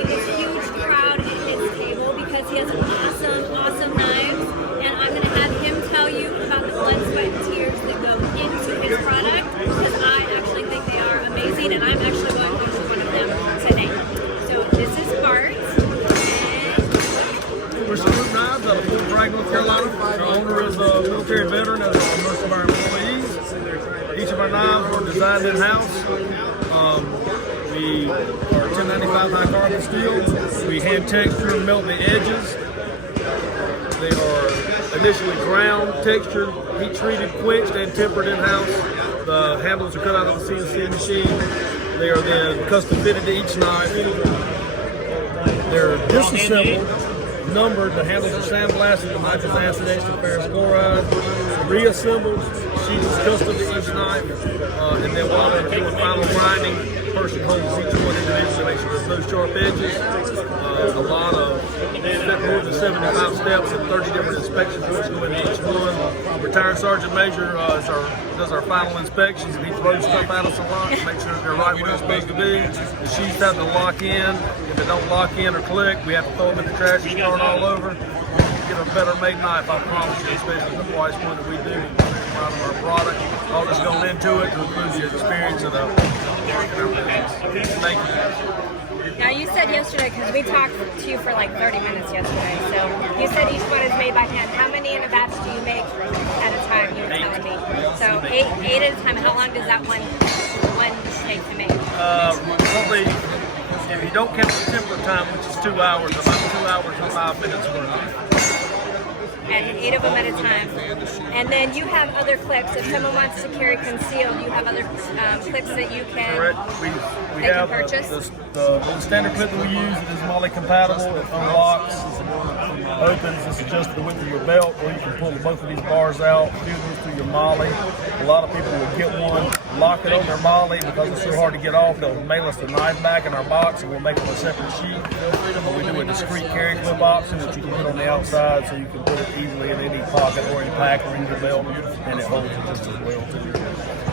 having this huge crowd at his table because he has awesome knives, and I'm going to have him tell you about the blood, sweat, and tears that go into his product, because I actually think they are amazing, and I'm actually going to use one of them today. So this is Bart. We're Stroup Knives out of Fort Bragg, North Carolina. Our owner is a military veteran, as are most of our employees. Each of our knives are designed in-house. We are 1095 high carbon steel. We hand texture and melt the edges. They are initially ground, textured, heat treated, quenched, and tempered in-house. The handles are cut out of the CNC machine. They are then custom fitted to each knife. They're disassembled, numbered, the handles are sandblasted, the knife is acid etched with ferrous chloride, reassembled, sheaths is custom to each knife, and then while they're doing final grinding, the person holds each one individually to make sure there's no sharp edges. A lot of more than 75 steps and 30 different inspection points go into each one. Retired Sergeant Major does our final inspections, and he throws stuff at us a lot to make sure they're right where they're supposed to be. The sheaths have to lock in. If they don't lock in or click, we have to throw them in the trash and start all over. Get a better made knife, I promise you, especially the price point that we do. Out of our product, all that's going into it to include the experience of the thank you. Now you said yesterday, because we talked to you for like 30 minutes yesterday, so you said each one is made by hand. How many in a batch do you make at a time, you were telling me? So eight at a time. How long does that one take to make? Probably, if you don't count the temper time, which is 2 hours, about 2 hours and 5 minutes worth. And 8 of them at a time. And then you have other clips. If someone wants to carry concealed, you have other clips that you can, we have purchase. The standard clip that we use is MOLLE compatible. It unlocks, opens. This is just the width of your belt, or you can pull both of these bars out, fuse these through your MOLLE. A lot of people will get one, lock it on their MOLLE because it's so hard to get off. They'll mail us the knife back in our box, and we'll make them a separate sheet. We do a discreet carry clip option, which you can put on the outside, so you can put it easily in any pocket or any pack or in your belt, and it holds it just as well too.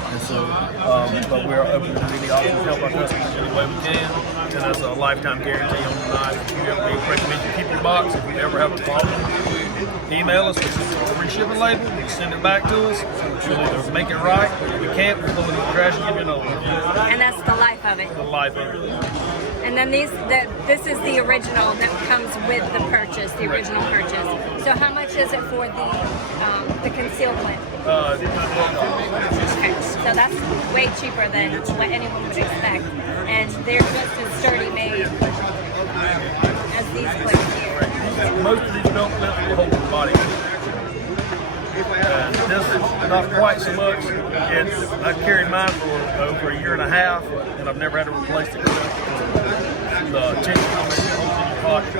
And so, but we're open to any options to help our customers any way we can, and that's a lifetime guarantee on the knife. We recommend you keep your box. If you ever have a problem, email us with a free shipping label. You send it back to us. We'll either make it right, or if we can't, we'll throw it in the trash and give you another one. And that's the life of it. The life of it. And then this is the original that comes with the purchase, the original purchase. So how much is it for the concealed clip? Okay, so that's way cheaper than what anyone would expect. And they're just as sturdy made as these clips here. Most of these belt clips will hold the body. This is not quite so much. I've carried mine for over a year and a half, and I've never had to replace it. The tension on the pocket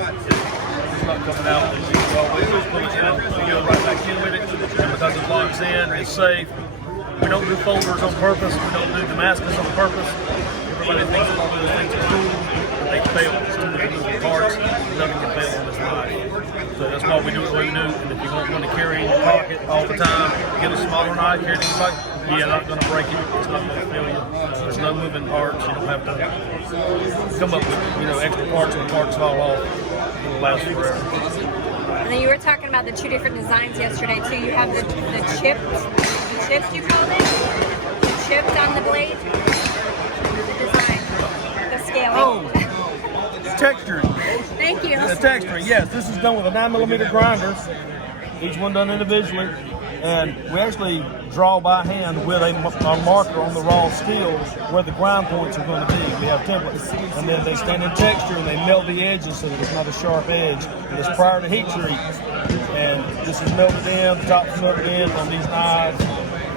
is not coming out. You always just pull it in, you go right back in with it, and because it locks in, it's safe. We don't do folders on purpose. We don't do Damascus on purpose. Everybody thinks all those things are cool, but they fail. It's too many moving parts. Nothing can fail on this knife. So that's why we do what we do. And if you want one to carry in your pocket all the time, get a smaller knife, carry it in your pocket. You're not going to break it. It's not going to fail you. There's no moving parts. You don't have to come up with extra parts when parts fall off. It'll last forever. And then you were talking about the two different designs yesterday too. You have the chips you called it? The chipped on the blade? The design, the scaling. Oh, texturing. Thank you. The texturing, yes. This is done with a 9mm grinder. Each one done individually. And we actually draw by hand with a marker on the raw steel where the grind points are going to be. We have templates. And then they stand in texture and they melt the edges so that it's not a sharp edge. And it's prior to heat treat. And this is melted in, the top's melted in on these knives.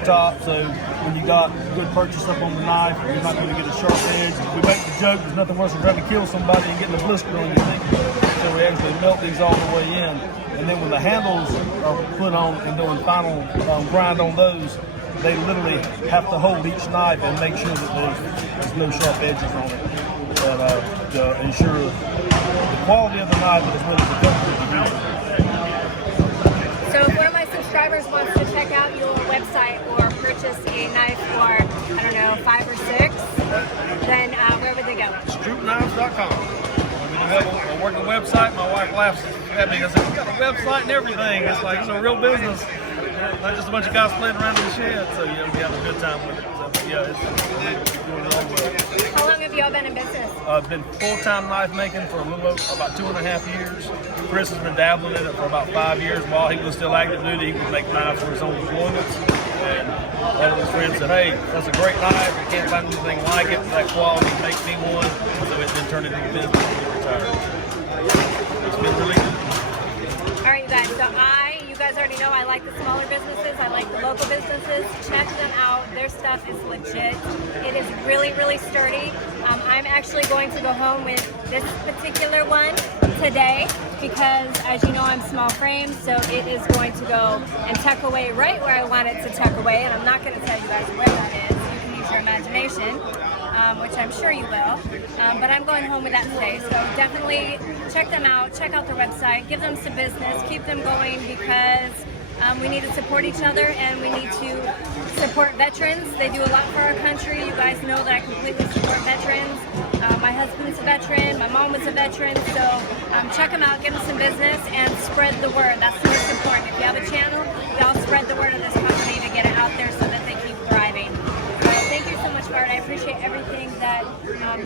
Top, so when you got good purchase up on the knife, you're not going to get a sharp edge. We make the joke, there's nothing worse than trying to kill somebody and getting a blister on your finger. So we actually melt these all the way in. And then when the handles are put on and doing final grind on those, they literally have to hold each knife and make sure that there's no sharp edges on it. To ensure the quality of the knife as well as the comfort of the use. So if one of my subscribers wants to check out your website or purchase a knife for, I don't know, 5 or 6, then where would they go? StroupKnives.com. working website. My wife laughs at me because we got a website and everything. It's like, real business. Not just a bunch of guys playing around in the shed. So, we have a good time with it. So, it's doing it all well. How long have y'all been in business? I've been full-time knife making for a little over about 2.5 years. Chris has been dabbling in it for about 5 years. While he was still active duty, he would make knives for his own deployments. And one of his friends said, "Hey, that's a great knife. I can't find anything like it. That quality, make me one." So it's been turned into a business when he retired. It's been really good. All right, you guys. So you guys already know I like the smaller businesses. I like the local businesses. Check them out. Their stuff is legit. It is really, really sturdy. I'm actually going to go home with this particular one today because, as you know, I'm small frame, so it is going to go and tuck away right where I want it to tuck away. And I'm not going to tell you guys where that is. You can use your imagination, which I'm sure you will. But I'm going home with that today. So definitely check them out. Check out their website. Give them some business. Keep them going because we need to support each other and we need to support veterans. They do a lot for our country. You guys know that I completely support veterans. My husband's a veteran. My mom was a veteran. So check them out. Give them some business and spread the word. That's the most important. If you have a channel, y'all spread the word of this company to get it out there so that they keep thriving. Thank you so much, Bart. I appreciate everything that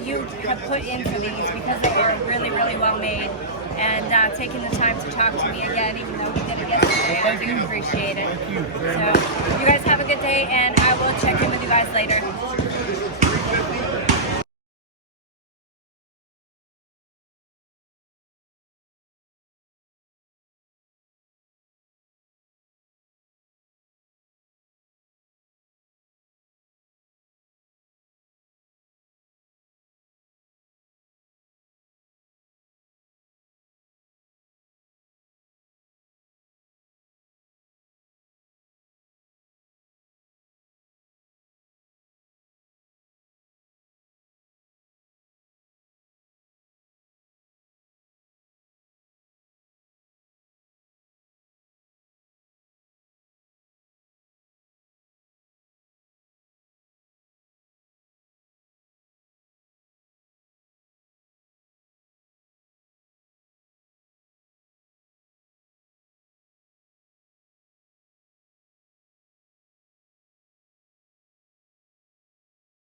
you have put into these because they are really, really well made. And taking the time to talk to me again, even though we did it yesterday, I do appreciate it. So, you guys have a good day, and I will check in with you guys later.